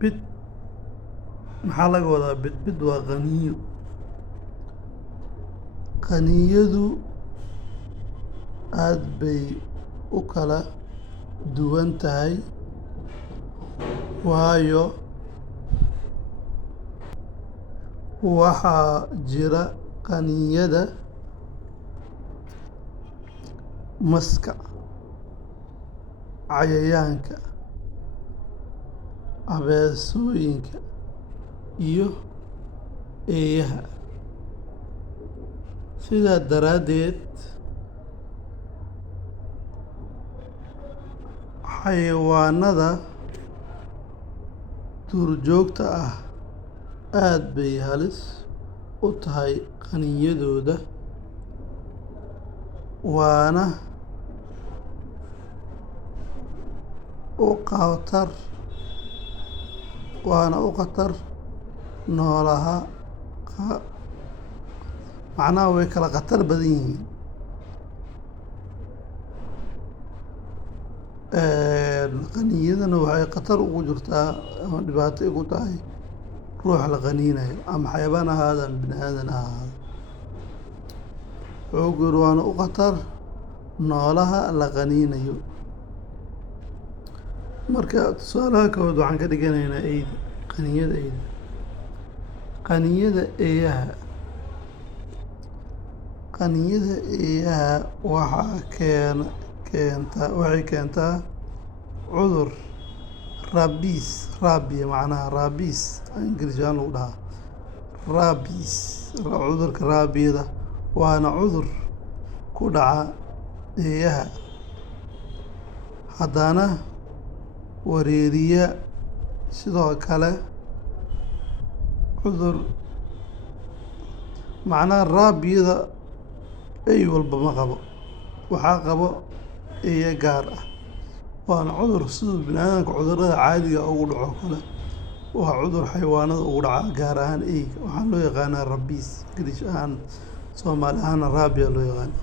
bid maxaa laga wadaa bid waa qaniyo. Qaniyadu aad bay u kala duwan tahay waayo waxaa jira qaniyada maska, cayayaanka, abeesooyinka iyo eeyaha. Sidaa daraaddeed, xayawaanada duurjoogta ah aad bay halis u tahay qaniyadooda, waana u khatar noolaha macnaha way kala khatar badan yihiin. Qaniyadana waxay khatar ugu jirtaa ama dhibaato ugu tahay ruuxa la qaniinayo ama xayawaan ha ahaado ama bini aadan ha ahaado. Wuxuu ku yidhi waana u khatar noolaha la qaniinayo. Marka tusaalaha koowaad waxaan ka dhiganaynaa eyda, qaniyada eyda. Qaniyada eeyaha waxay keentaa cudur rabies macnaha rabies Ingiriis ahaan lagu dhahaa rabies, cudurka raabiyada waana cudur ku dhaca eeyaha haddana wareeriya. Sidoo kale cudur macnaha raabiyada ey walba ma qabo, waxaa qabo eeyo gaar ah. Waana cudur sida bini'aadamka cudurrada caadiga ugu dhaco kale. Waa cudur xayawaanada ugu dhaca gaar ahaan eyga. Waxaa loo yaqaanaa rabies Ingiriis ahaan, Soomaali ahaana rabia loo yaqaana.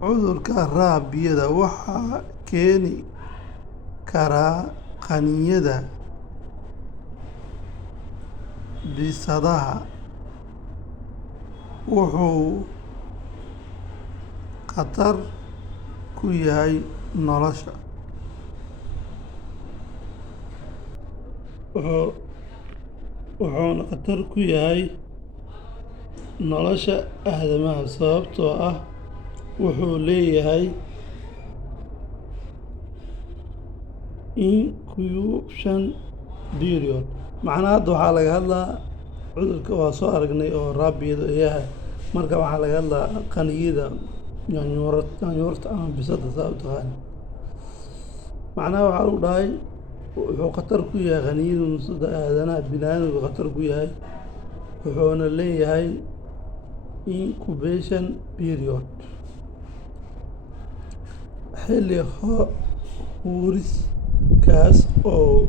Cudurka raabiyada waxaa keeni karaa qaniyada bisadaha. Wuxuu khatar ku yahay nolosha wuxuuna khatar ku yahay nolosha aadamaha sababtoo ah wuxuu leeyahay incubation period. Macnaha hadda waxaa laga hadlaa cudurka waa soo aragnay oo raabiyada eeyaha. Marka waxaa laga hadlaa qaniyada yaanyuurta ama bisada saa u taqaan. Macnaha waxaa lagu dhahay wuxuu khatar ku yahay qaniyadu sida aadanaha bini'aadamku khatar ku yahay, wuxuuna leeyahay incubation period xilli huris kaas oo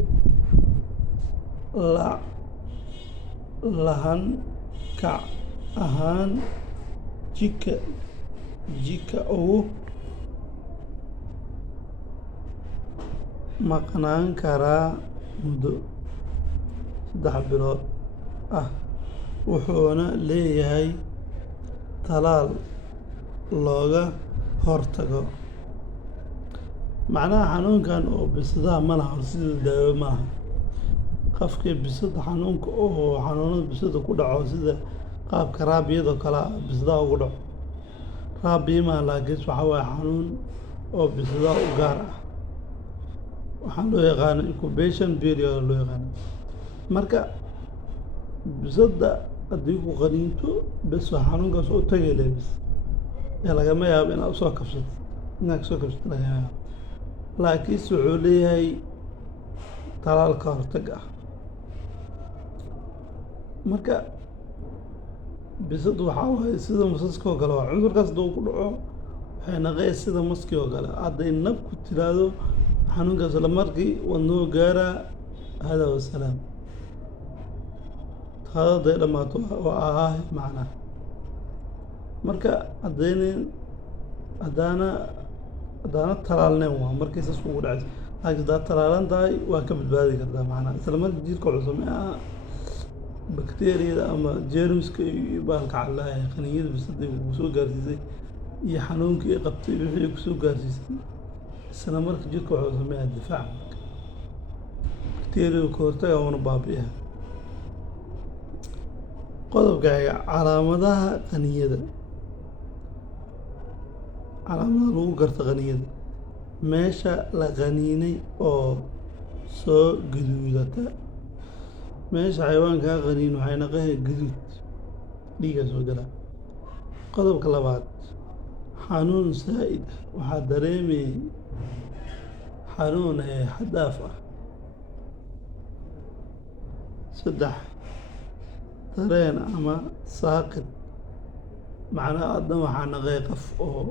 lahan kac ahaan jika ugu maqnaan karaa muddo 3 bilood ah, wuxuuna leeyahay talaal looga hortago. Macnaha xanuunkan oo bisadaha ma laha sida daawo maaha. Qofkii bisada xanuunka oo xanuunada bisada ku dhaco sida qaabka raabiyada kala bisadaha ugu dhaco. Raabiya ma laakiin waxa waaye xanuun oo bisadaha u gaar ah. Waxaan loo yaqaano incubation period loo yaqaano. Marka bisada haddii ku qaniinto bes waa xanuunkaas u tagay leebis. Lagama yaabo inaad soo kabsato laga yaabo. Laakiin wuxuu leeyahay talaal ka hortag ah. Marka bisadu waxaa waaye sida masaska oo kale waa cudurkaas hadduu ku dhaco waxay naqaysaa sida maskii oo kale. Hadday naf ku tiraahdo xanuunkaas la markii wadnuhu gaaraa hada wa salaam. Taada hadday dhammaato waa macnaha. Marka haddaana haddaana talaalneen waa markay saas kugu dhacaysa laakiin haddaad talaalan tahay waa ka badbaadi kartaa macnaha isla markii jirka wuxuu sameeyaa bakteeriyada ama jeermiska iyo bahalka calaaya qaniinyada bisada ku soo gaarsiisay iyo xanuunkii ay qabtay wixii ku soo gaarsiisay isla marka jirka wuxuu sameeyaa difaac bakteeriyada ka hortaga una baabi'iya qodobka xiga calaamadaha qaniinyada calaamadaha lagu garto qaniinyada meesha la qaniinay oo soo gaduudata meesha xayawaankaa qaniin waxay naqahay gaduud dhiigaa soo gala qodobka labaad xanuun saa'id waxaa dareemayay xanuun xad dhaaf ah 3 dareen ama saaqid macnaha adna waxaa naqay qof oo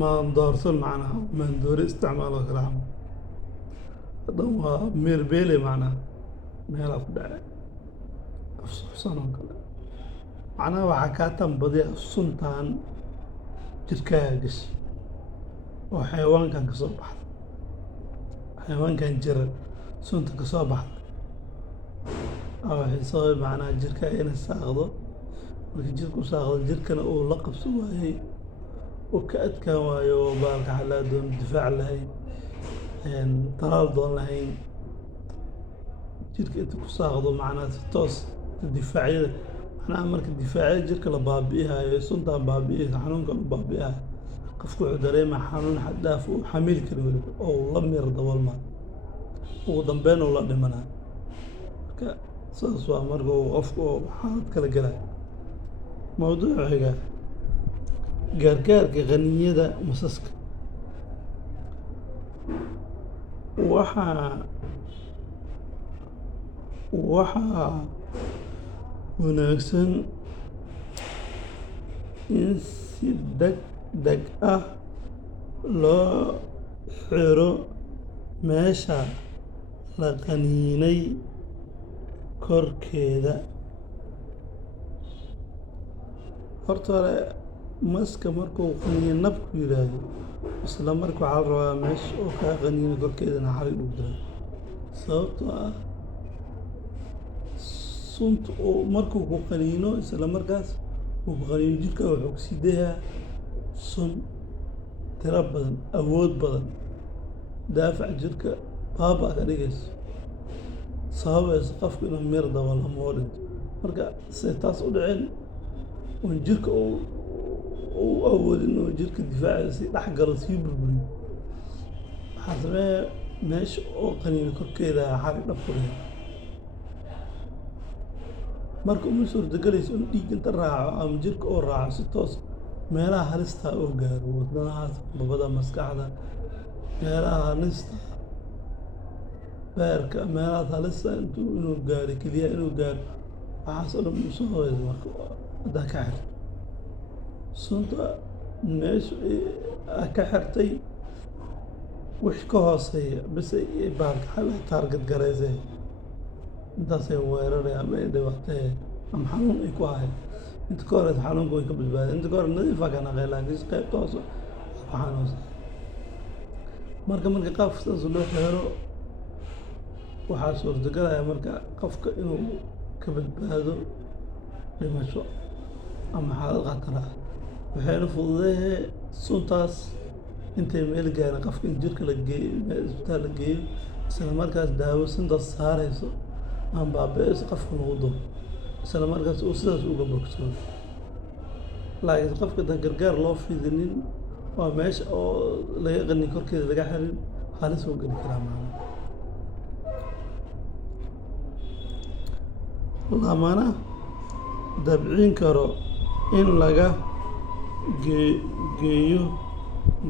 maandoorsan macnaha maandoore isticmaalo kala camal hadan waa meerbeele macnaha meelaa ku dhacay afsuuxsan oo kale macnaha waxaa kaa tambadiya suntaan jirkaaga gashay oo xayawaankan ka soo baxda xayawaankan jira sunta ka soo baxda waxay sababay macnaha jirkaaga inay saaqdo markii jirka u saaqdo jirkana uu la qabso waayey oo ka adkaan waayo oo baalka xalaa doon difaac lahayn talaal doon lahayn jirka inta ku saaqdo macnaha si toos difaacyada macnaha marka difaacyada jirka la baabi'ihayo suntaan baabi'iyaysa xanuunkan u baabi'ihayo qofku wuxuu dareemaa xanuun xad dhaaf uu xamili kari weliba oo la mir daboolmaa ugu dambeyn uu la dhimanaa marka saas waa marka uu qofku oo xaalad kala gelayo mawduuca xiga gaargaarka qaniinyada masaska waxaa wanaagsan in si degdeg ah loo xiro meesha la qaniinay korkeeda horta hore maska markuu qaniino nabku yiraahdo isla marka waxaa la rabaa meesha oo kaa qaniino korkeedana xarig ugu dira sababtoo ah sunta oo markuu ku qaniino isla markaas uu ku qaniino jirka wuxuu ku sii dayaa sun tiro badan awood badan daafac jirka baaba ka dhigayso sababaysa qofku inuu meer dabool ama oo dhinto marka say taas u dhicin oon jirka uu awoodin inuu jirka difaaciisa si dhex galo sii burburiyo waxaa sameeya meesha oo qaniino korkeeda xarig dhab ku dhiga marka uma suurtagelayso in dhiig inta raaco ama jirka oo raaco si toos meelaha halista oo gaaro wadnahaas babada maskaxda meelaha halista beerka meelahaas halista inuu gaaro keliya inuu gaaro waxaas oo dhan usoo hooyada marka haddaa ka xirto sunta meesha ka xirtay wix ka hooseeya bas baalka xal taarget garaysay intaasay weeraraya ama ay dhibaatay ama xanuun ay ku ahayd inta ka hore xanuunka way ka badbaadeen inta ka hore nadiifa ka naqay laakiin si qaybta hoose ku xanuunsan marka qaabka sidaas loo xiro waxaa suurtagalaya marka qofka inuu ka badbaado dhimasho ama xaalad khatar ah waxayna fududeeyeen suntaas intay meel gaarin qofka in jirka la geeyo isbitaal la geeyo isla markaas daawo suntaas saarayso aan baabi'ayso qofka lagu duro isla markaas uu sidaas uga bogsoodo laakiin qofka dan gargaar loo fidinin waa meesha oo laga qanin korkeeda laga xirin halis oo geli karaa macnaha lamana dabcin karo in laga geeyo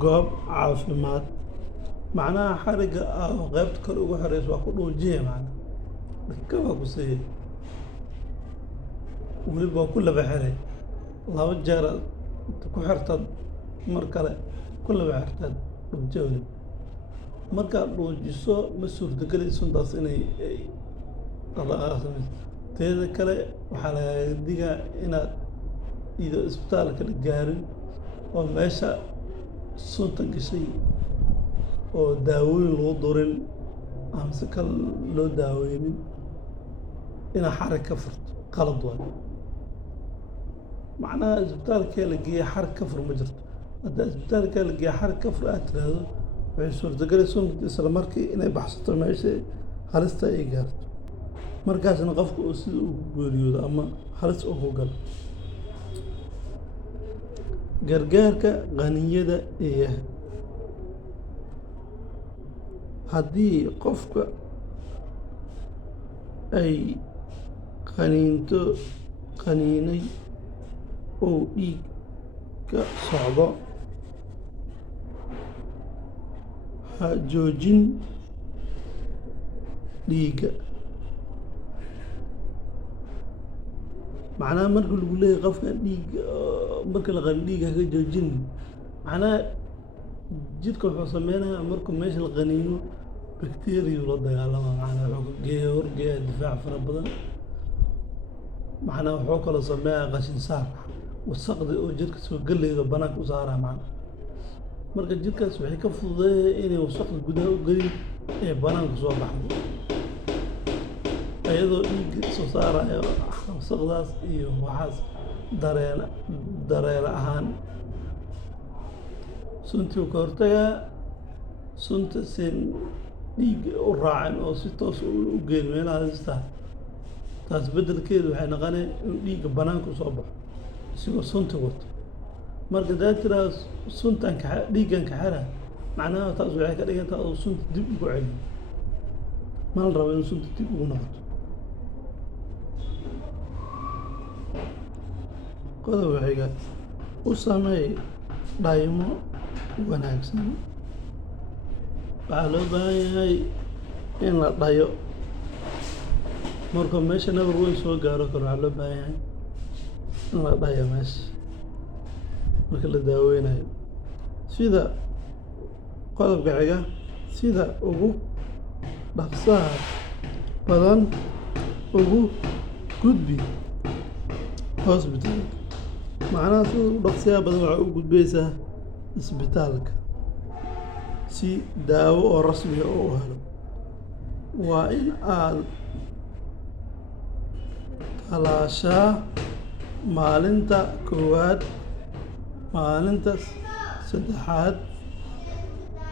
goob caafimaad macnaha xarigga oo qaybta kale ugu xirayso waa ku dhuujiya macnaha dhibka waa ku siiya weliba waa ku laba xiray 2 jeer ku xirtaad mar kale ku laba xirtaad dhuujiya weliba markaad dhuujiso ma suurtagelayso suntaas inay dhaqdhaqaaq teeda kale waxaa laga digaa inaad ido isbitaalka la gaarin oo meesha sunta gashay oo daawooyin lagu durin ama si kale loo daaweynin inaa xarig ka furto qalad waayo. macnaha isbitaalkee la geeya xarig ka fur ma jirto. haddaa isbitaalkee la geeya xarig ka fur aad tiraahdo waxay suurtagali sunta isla markii inay baxsato meesha halista ay gaarto, markaasna qofka uu sida uu ku geeriyoodo ama halis uu ku galo. gargaarka qaniyada eeyaha haddii qofka ay qaniinay uu dhiig ka socdo, ha joojin dhiigga. macnaha marka lagu leeyahay qofka dhiig marka la qaniino dhiig haga joojin, macnaha jidhka wuxuu sameynayaa markuu meesha la qaniino bacteria la dagaalama, macnaha wuxuu horgeeyaa difaac fara badan. macnaha wuxuu kaloo sameeyaa qashin saar, wasaqda oo jidhka soo galayda banaanka u saaraa. macnaha marka jidhkaas waxay ka fududeeyeen inay wasaqda gudaha u gelin ee banaanka soo baxdo, iyadoo dhiigga soo saarayo wasaqdaas iyo waxaas dareere ahaan. suntii uu ka hortagaa sunta sin dhiigga u raacin oo si toos u geyn meelaha halista. taas beddelkeedu waxay noqonaya inuu dhiigga banaanka usoo baxo isigoo sunta wato. marka hadaa tiraa suntan dhiiggan ka xira, macnaha taas waxay ka dhigantaa oo sunta dib ugu celiyo. ma la rabo in sunta dib ugu noqoto. qodob xiga, u sameey dhaymo wanaagsan. waxaa loo baahan yahay in la dhayo markuu meesha nabar weyn soo gaaro kale. waxaa loo baahan yahay in la dhayo meesha marka la daaweynayo. sida qodobka xiga, sida ugu dhaqsaha badan ugu gudbi hospitaalka. macnaha sida ugu dhaqsiyaha badan waxaa u gudbaysaa isbitaalka si daawo oo rasmiya oo u helo. waa in aad talaashaa maalinta koowaad, maalinta saddexaad,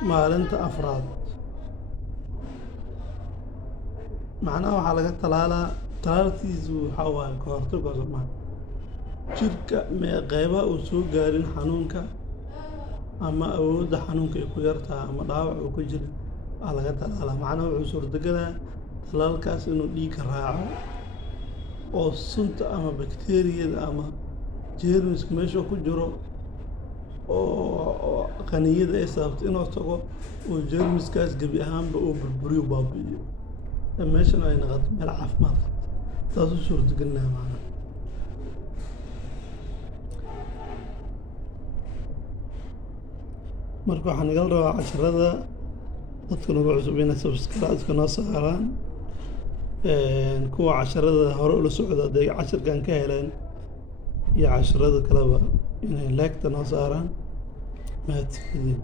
maalinta afraad. macnaha waxaa laga talaalkiisu waxaa waaye ka hortagga Soomaali jidhka qeybaha uu soo gaarin xanuunka ama awoodda xanuunka ay ku yartahay ama dhaawac uu ku jiro aa laga talaalaa. macnaha wuxuu suurtagalayaa talaalkaas inuu dhiigga raaco oo sunta ama bakteeriyada ama jeermiska meesha ku jiro oo qaniyada ay sababto inuu tago oo jeermiskaas gebi ahaanba uu burburiyo baabi'iyo, meeshana ay noqoto meel caafimaad qabta. taas u suurtagelinaya macnaha. marka waxaan igala rabaa casharada dadka nagu cusub inay subscribe-ka noo saaraan. kuwa casharada hore ula socda hadday casharkan ka heleen iyo casharada kaleba inay like-ta noo saaraan. mahadsanidin.